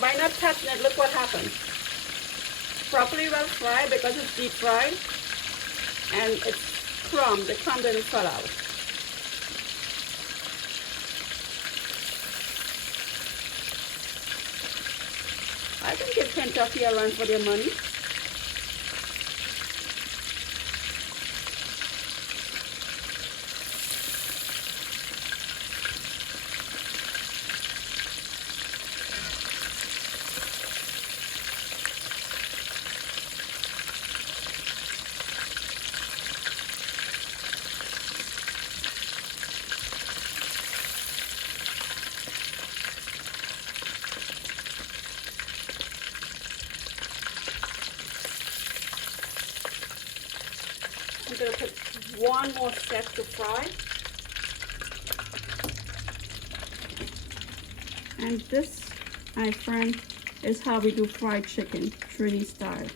By not touching it, look what happens. Properly well fried because it's deep fried, and it's crumb. The crumb didn't fall out. I can give Kentucky a run for their money. I'm going to put one more set to fry. And this, my friend, is how we do fried chicken, Trini style.